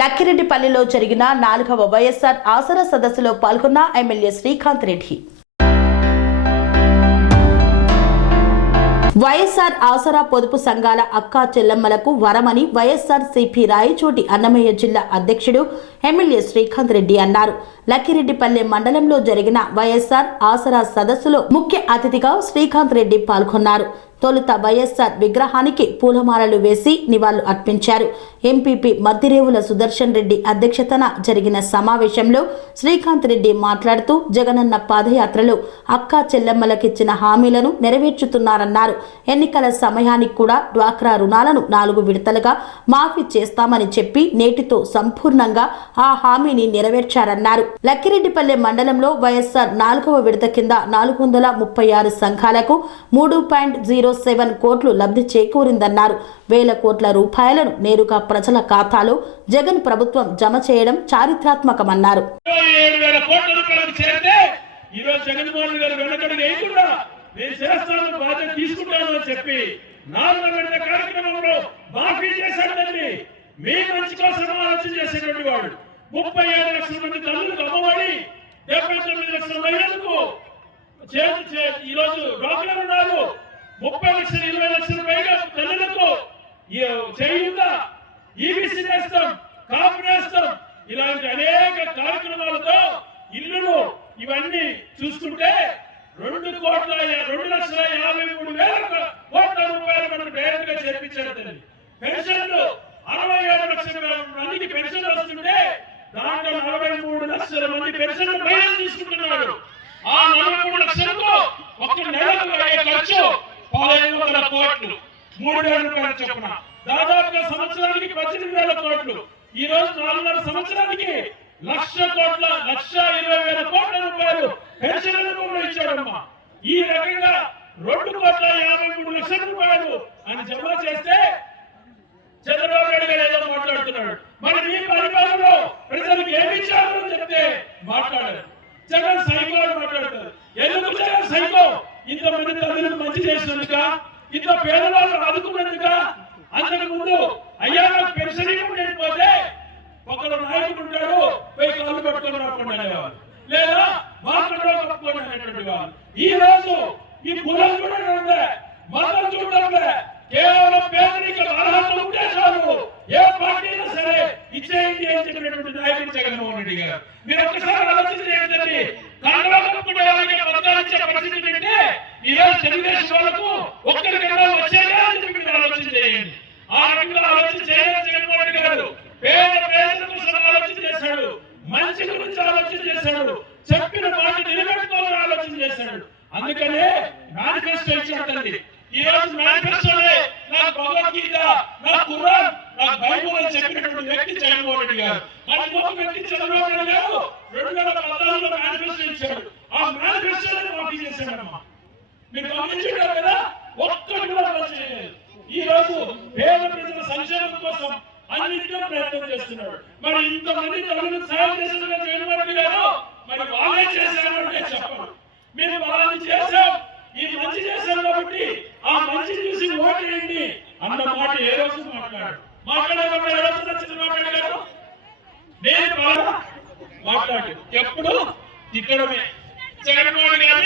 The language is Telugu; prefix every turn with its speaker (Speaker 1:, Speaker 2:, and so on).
Speaker 1: లక్కిరెడ్డిపల్లిలో జరిగిన నాలుగవ వైఎస్ఆర్ ఆసరా సదస్సులో పాల్గొన్న ఎమ్మెల్యే శ్రీకాంత్ రెడ్డి. వైఎస్ఆర్ ఆసరా పొదుపు సంఘాల అక్కా చెల్లమ్మలకు వరమని వైఎస్ఆర్ సిపి రాయచోటి అన్నమయ్య జిల్లా అధ్యక్షుడు ఎమ్మెల్యే శ్రీకాంత్ రెడ్డి అన్నారు. లక్కిరెడ్డిపల్లె మండలంలో జరిగిన వైఎస్ఆర్ ఆసరా సదస్సులో ముఖ్య అతిథిగా శ్రీకాంత్ రెడ్డి పాల్గొన్నారు. తొలుత వైఎస్ఆర్ విగ్రహానికి పూలమాలలు వేసి నివాళులు అర్పించారు. ఎంపీపీ మద్దిరేవుల సుదర్శన్ రెడ్డి అధ్యక్షతన జరిగిన సమావేశంలో శ్రీకాంత్ రెడ్డి మాట్లాడుతూ జగనన్న పాదయాత్రలో అక్కా చెల్లెమ్మలకిచ్చిన హామీలను నెరవేర్చుతున్నారన్నారు. ఎన్నికల సమయానికి కూడా డ్వాక్రా రుణాలను నాలుగు విడతలుగా మాఫీ చేస్తామని చెప్పి నేటితో సంపూర్ణంగా ఆ హామీని నెరవేర్చారన్నారు. లక్కిరెడ్డిపల్లె మండలంలో వైఎస్ఆర్ నాలుగవ విడత కింద నాలుగు వందల ముప్పై ఆరు సంఘాలకు మూడు పాయింట్ జీరో సెవెన్ కోట్లు లబ్ధి చేకూరిందన్నారు. వేల కోట్ల రూపాయలను నేరుగా ప్రజల ఖాతాలో జగన్ ప్రభుత్వం జమ చేయడం చారిత్రాత్మకమన్నారు.
Speaker 2: చెప్పి కార్యక్రమంలో మాఫీ చేశాడండి. మీ మంచి కోసం ఆలోచన చేసేటువంటి వాడు. ముప్పై ఏడు లక్షల మంది తల్లులకు అమ్మబడి డెబ్బై తొమ్మిది లక్షల మహిళలకు చేతి చే- ఈ ముప్పై లక్షలు ఇరవై లక్షల పైగా తల్లులకు ఈ చేయుందా ఈబీసీ నేస్తాం కాపు నేస్తాం ఇలాంటి అనేక కార్యక్రమాలతో ఇల్లులు ఇవన్నీ చూసుకుంటే రెండు కోట్ల రెండు లక్షల యాభై మూడు వేల కోట్ల రూపాయలు మనం డైరెక్ట్గా చేర్పించారు తల్లి పెన్షన్లు అరవై ఏడు లక్షల మందికి పెన్షన్ వస్తుంటే దాంట్లో నలభై మూడు లక్షల మంది పెన్షన్ పైన తీసుకుంటున్నారు. ఆ నలభై మూడు లక్షలకు ఒక నెలకు ఖర్చు పదహైదు వందల కోట్లు. మూడు వేల రూపాయల చొప్పున? దాదాపుగా సంవత్సరానికి పద్దెనిమిది వేల కోట్లు. ఈ రోజు నాలుగున్నర సంవత్సరానికి లక్ష కోట్ల లక్ష ఇరవై వేల కోట్ల రూపాయలు పెన్షన్ రూపంలో ఇచ్చాడమ్మా. ఈ రకంగా రెండు కోట్ల యాభై మూడు లక్షల రూపాయలు అని జమ చేస్తే చంద్రబాబు నాయుడు గారు ఏదో మాట్లాడుతున్నాడు. మరి మీ పరిపాలనలో ప్రజలకు ఏమి ఇచ్చారు అని చెప్తే మాట్లాడారు. జగన్ సైకో మాట్లాడతారు. ఎందుకు జగన్ సైకో? ఇంతమంది తల్లిని మంచి చేసినందుక? ఇంత పేదవాళ్ళు ఆదుకున్నందుక? అంతకు ముందు అయ్యా నాకు పెన్షన్ ఇవ్వకపోతే ఒకరు నాయకుడు ఉంటాడు పోయి కాళ్ళు పట్టుకొని రాకుండా అనేవారు లేదా మాట్లాడో కప్పుకొని అనేటువంటి వాళ్ళు ఈ రోజు ఈ కులం చూడడం మతం చూడడం కేవలం పేదరిక అర్హత ఉంటే చాలు. ఏ పార్టీ సరే ఇచ్చేయండి అని చెప్పినటువంటి నాయకుడు జగన్మోహన్ రెడ్డి గారు. మీరు ఒక్కసారి ఆలోచన చేయండి కాంగ్రెస్ పథకాలు ఇచ్చే పరిస్థితి పెడితే ఈ రోజు తెలుగుదేశం వాళ్ళకు ఒక్కరికన్నా వచ్చేదే అని చెప్పి మీరు ఆలోచన చేయండి. ఆ రకంగా ఆలోచన చేయలేదు జగన్మోహన్ గారు పేద పేదల కోసం ఆలోచన చేశాడు. మంచి గురించి ఆలోచన చేశాడు. చెప్పిన మాట నిలబెట్టుకోవాలని ఆలోచన చేశాడు. అందుకనే మేనిఫెస్టో ఇచ్చినట్టండి ఈ రోజు మేనిఫెస్టోనే నా భగవద్గీత నా ఖురాన్ నా బైబుల్ అని చెప్పినటువంటి వ్యక్తి జగన్మోహన్ రెడ్డి గారు. మన ఇంకొక వ్యక్తి చంద్రబాబు నాయుడు గారు రెండు వేల పద్నాలుగులో మేనిఫెస్టో ఇచ్చాడు. ఆ మేనిఫెస్టోనే మాఫీ చేశాడమ్మా. మీరు గమనించారు కదా? ఒక్కటి కూడా అమలు చేయలేదు ఈ రోజు పేద ప్రజల సంక్షేమం కోసం అన్నింటిలో ప్రయత్నం చేస్తున్నాడు. మరి ఇంతమంది తమను సాయం చేసిన చేయడం లేదు మరి వాళ్ళే చేశారు అంటే చెప్పరు. మీరు వాళ్ళని చేశాం. ఈ మంచి చేశారు కాబట్టి ఆ మంచి చూసి ఓటేయండి అన్న మాట ఏ రోజు మాట్లాడు మాట్లాడేటప్పుడు చంద్రబాబు గారు. నేను మాట్లాడు ఎప్పుడు? ఇక్కడమే జగన్మోహన్ గారు